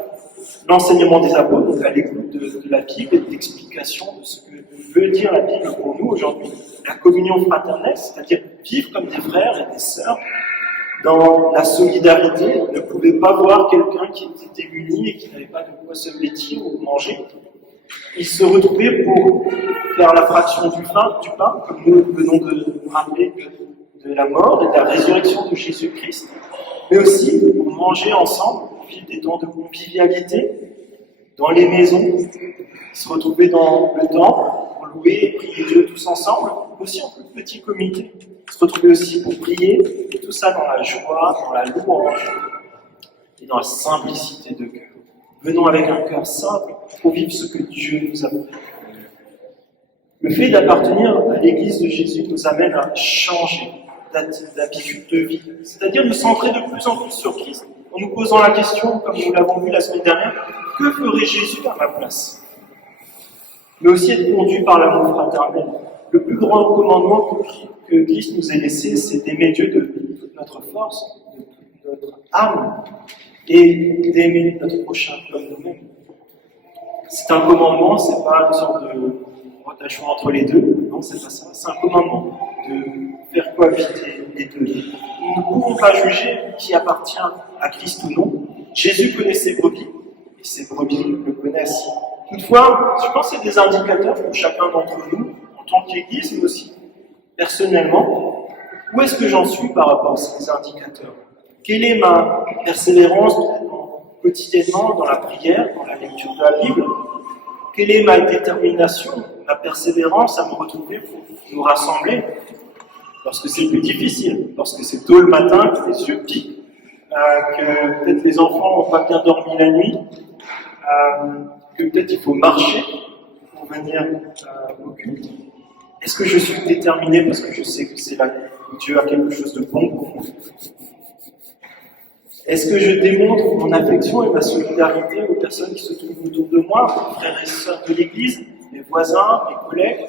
l'enseignement des apôtres, donc à l'écoute de la Bible et de l'explication de ce que veut dire la Bible pour nous aujourd'hui. La communion fraternelle, c'est-à-dire vivre comme des frères et des sœurs dans la solidarité. On ne pouvait pas voir quelqu'un qui était démuni et qui n'avait pas de quoi se vêtir ou manger. Ils se retrouvaient pour faire la fraction du pain, comme nous venons de nous rappeler de la mort et de la résurrection de Jésus-Christ, mais aussi pour manger ensemble, vivre des temps de convivialité dans les maisons, se retrouver dans le temple pour louer et prier Dieu tous ensemble, aussi en plus petit comité, se retrouver aussi pour prier, et tout ça dans la joie, dans la louange et dans la simplicité de cœur. Venons avec un cœur simple pour vivre ce que Dieu nous a fait. Le fait d'appartenir à l'Église de Jésus nous amène à changer d'habitudes de vie. C'est-à-dire nous centrer de plus en plus sur Christ en nous posant la question, comme nous l'avons vu la semaine dernière, que ferait Jésus à ma place? Mais aussi être conduit par l'amour fraternel. Le plus grand commandement que Christ nous ait laissé, c'est d'aimer Dieu de toute notre force, de toute notre âme, et d'aimer notre prochain comme nous-mêmes. C'est un commandement, c'est pas une sorte de rotation entre les deux, non, c'est pas ça. C'est un commandement de faire cohabiter les deux. Nous ne pouvons pas juger qui appartient à Christ ou non. Jésus connaît ses brebis, et ses brebis le connaissent. Toutefois, je pense qu'il y a des indicateurs pour chacun d'entre nous, en tant qu'Église, mais aussi personnellement. Où est-ce que j'en suis par rapport à ces indicateurs? Quelle est ma persévérance quotidiennement dans la prière, dans la lecture de la Bible? Quelle est ma détermination, ma persévérance à me retrouver pour nous rassembler lorsque c'est plus difficile, lorsque c'est tôt le matin, que les yeux piquent, que peut-être les enfants n'ont pas bien dormi la nuit, que peut-être il faut marcher pour venir au culte. Est-ce que je suis déterminé parce que je sais que c'est là que Dieu a quelque chose de bon pour moi? Est-ce que je démontre mon affection et ma solidarité aux personnes qui se trouvent autour de moi, aux frères et sœurs de l'Église, mes voisins, mes collègues?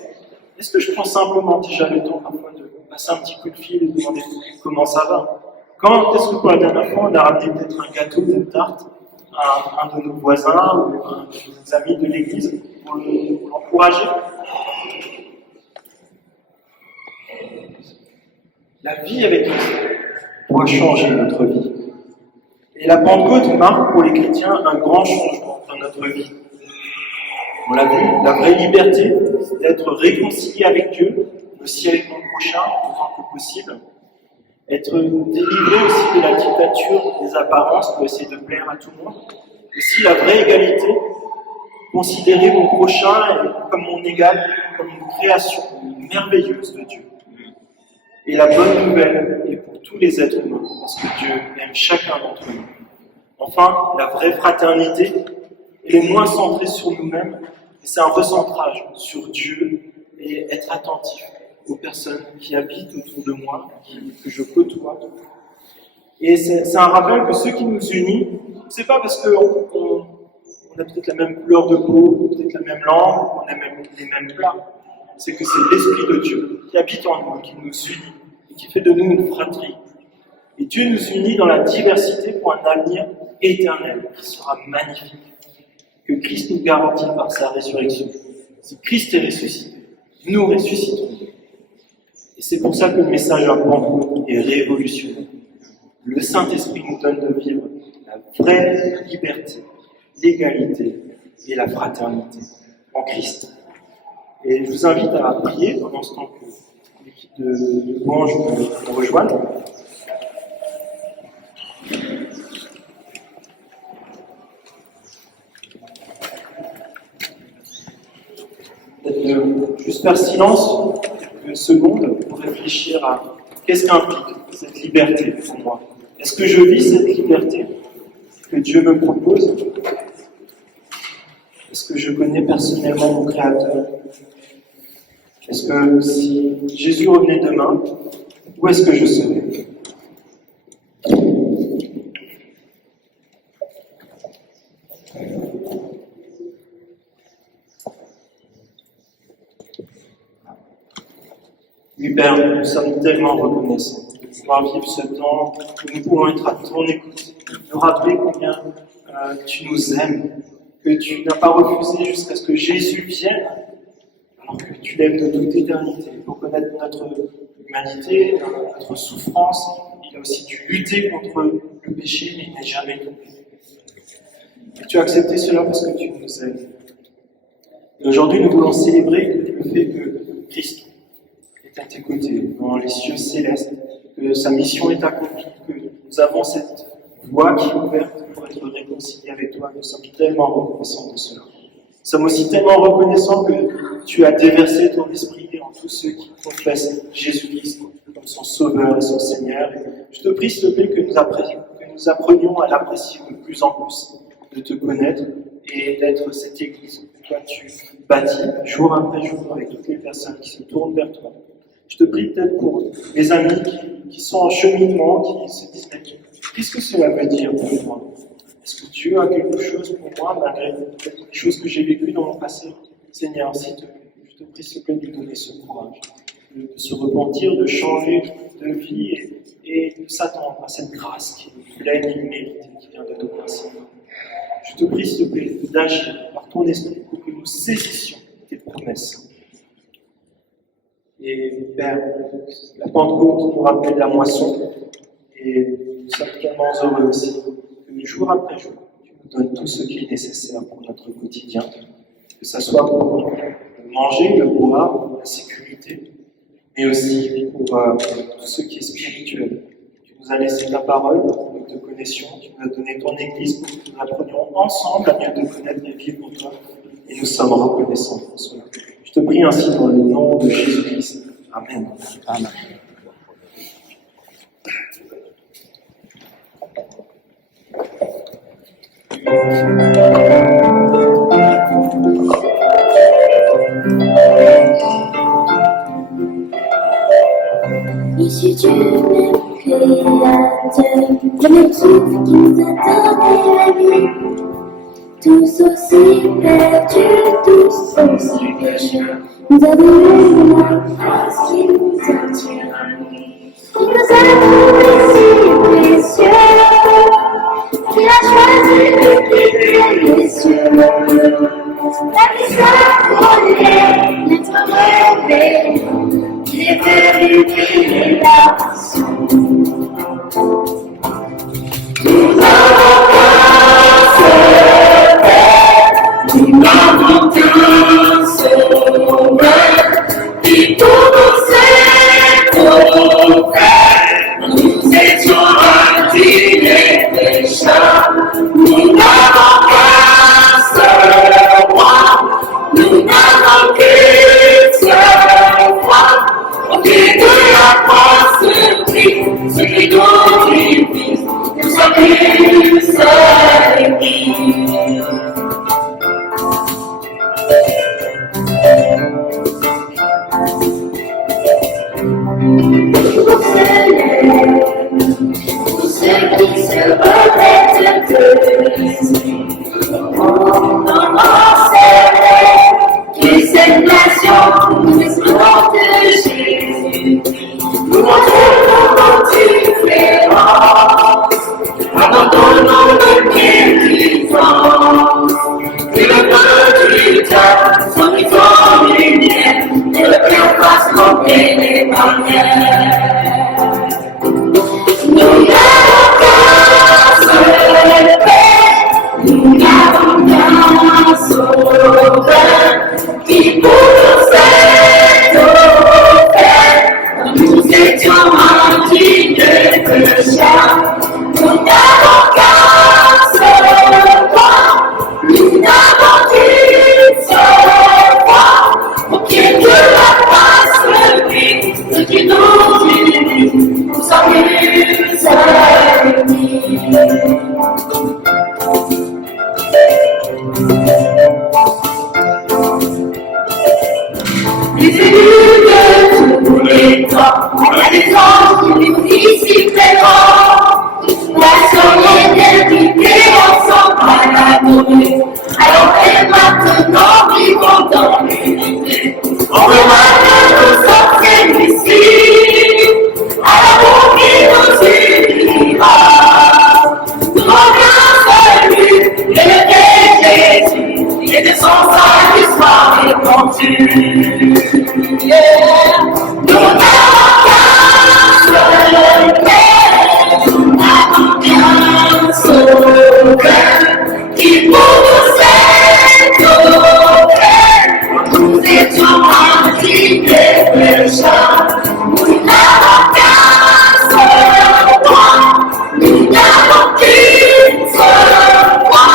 Est-ce que je prends simplement déjà le temps parfois de passer un petit coup de fil et de demander comment ça va? Quand est-ce que pour la dernière fois on a ramené peut-être un gâteau, une tarte à un de nos voisins ou à un de nos amis de l'Église pour l'encourager? La vie avec Christ doit changer notre vie. Et la Pentecôte marque pour les chrétiens un grand changement dans notre vie. On l'a vu, la vraie liberté, c'est d'être réconcilié avec Dieu, mais aussi avec mon prochain, autant que possible. Être délivré aussi de la dictature des apparences pour essayer de plaire à tout le monde. Aussi la vraie égalité, considérer mon prochain comme mon égal, comme une création merveilleuse de Dieu. Et la bonne nouvelle est pour tous les êtres humains, parce que Dieu aime chacun d'entre nous. Enfin, la vraie fraternité, elle est moins centrée sur nous-mêmes, et c'est un recentrage sur Dieu et être attentif aux personnes qui habitent autour de moi, que je côtoie. Et c'est un rappel que ce qui nous unit, c'est pas parce qu'on a peut-être la même couleur de peau, peut-être la même langue, on a même les mêmes plats. C'est que c'est l'Esprit de Dieu qui habite en nous, qui nous unit, et qui fait de nous une fratrie. Et Dieu nous unit dans la diversité pour un avenir éternel qui sera magnifique, que Christ nous garantit par sa résurrection. Si Christ est ressuscité, nous ressusciterons. Et c'est pour ça que le message à Pentecôte est révolutionnaire. Le Saint-Esprit nous donne de vivre la vraie liberté, l'égalité et la fraternité en Christ. Et je vous invite à prier pendant ce temps que l'équipe de louange nous rejoigne. Peut-être juste faire silence quelques secondes pour réfléchir à qu'est-ce qu'implique cette liberté pour moi. Est-ce que je vis cette liberté que Dieu me propose? Est-ce que je connais personnellement mon Créateur? Est-ce que si Jésus revenait demain, où est-ce que je serais? Oui, Père, nous sommes tellement reconnaissants de pouvoir vivre ce temps où nous pouvons être à ton écoute, nous rappeler combien tu nous aimes, que tu n'as pas refusé jusqu'à ce que Jésus vienne, alors que tu l'aimes de toute éternité. Pour connaître notre humanité, notre souffrance, il a aussi dû lutter contre le péché, mais il n'est jamais tombé. Et tu as accepté cela parce que tu nous aimes. Et aujourd'hui, nous voulons célébrer le fait que Christ est à tes côtés, dans les cieux célestes, que sa mission est accomplie, que nous avons cette voie qui est ouverte pour être réconciliés avec toi. Nous sommes tellement reconnaissants de cela. Nous sommes aussi tellement reconnaissants que tu as déversé ton esprit en tous ceux qui confessent Jésus-Christ comme son Sauveur et son Seigneur. Et je te prie, s'il te plaît, que nous apprenions à l'apprécier de plus en plus, de te connaître et d'être cette Église que toi tu bâtis jour après jour avec toutes les personnes qui se tournent vers toi. Je te prie peut-être pour mes amis qui qui sont en cheminement, qui se disent mais qu'est-ce que cela veut dire pour moi? Est-ce que Dieu a quelque chose pour moi malgré les choses que j'ai vécues dans mon passé? Seigneur, je te prie s'il te plaît de lui donner ce courage, de se repentir, de changer de vie et de s'attendre à cette grâce qui est pleine et imméritée, qui vient de ton Seigneur. Je te prie s'il te plaît d'agir par ton esprit pour que nous saisissions tes promesses. Et Père, la Pentecôte nous rappelle la moisson et nous sommes tellement heureux aussi que jour après jour, tu nous donnes tout ce qui est nécessaire pour notre quotidien, que ce soit pour le manger, le boire, la sécurité, mais aussi pour tout ce qui est spirituel. Tu nous as laissé ta parole pour que nous te connaissions, tu nous as donné ton Église pour que nous apprenions ensemble à mieux te connaître et vivre pour toi, et nous sommes reconnaissants pour cela. Je te prie ainsi dans le nom de Jésus-Christ. Amen. Amen. Issu du même Créateur, le même souffle qui nous a donné la vie. Tous aussi perdus, tous aussi pécheurs, nous avons eu la grâce qui nous attire à lui. Il nous a trouvés si précieux, qu'il a choisi de quitter les cieux. La vie s'appelait notre réveil, il est venu briller la passion. Nous avons qu'un seul Père, nous n'avons qu'un Sauveur, qui pour nous est offert. Nous étions indignes pécheurs, nous n'avons qu'un seul roi, nous n'avons qu'une seule foi. Au pied de la croix se prie, ce qui nous divise, nous sommes une seule église. Pour ceux qui se revêtent de l'Esprit, on enseignerait que cette nation nous explore de Jésus. Nous montrons nos différences, abandonnons nos médisances, que le feu du diable soit mis en lumière, et le bien fasse tomber les barrières. Nous n'avons qu'un seul Père, nous n'avons qu'un Sauveur, qui pour nous est offert. Nous étions indignes pécheurs, nous n'avons qu'un seul roi, nous n'avons qu'une seule foi. Au pied de la croix se prie, ce qui nous unit, nous sommes une seule église. Les élus de tous les temps, il y a des anges qui nous ici présents. La solidarité ensemble à la bonne. Alors et maintenant vivons dans l'unité. On remarque nos sorciers ici, alors qui nous unira. Nous reviens celui et le Jésus, et de son salut soit répandu. Yeah. Nous n'avons qu'un seul Père, nous n'avons qu'un Sauveur, qui pour nous est offert. Nous étions indignes pécheurs, nous n'avons qu'un seul roi, nous n'avons qu'une seule foi.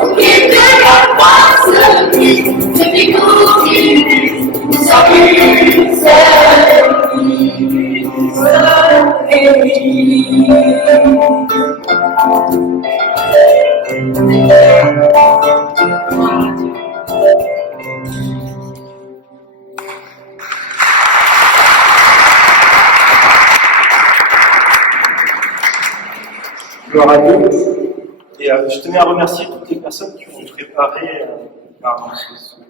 Au pied de la croix se prie, ce qui nous unit, nous sommes une seule église. Gloire à Dieu. Et je tenais à remercier toutes les personnes qui ont préparé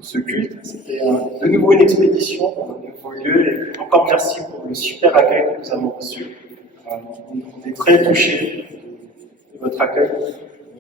ce culte. C'était de nouveau une expédition dans un nouveau lieu. Et encore merci pour le super accueil que nous avons reçu. On est très touchés de votre accueil.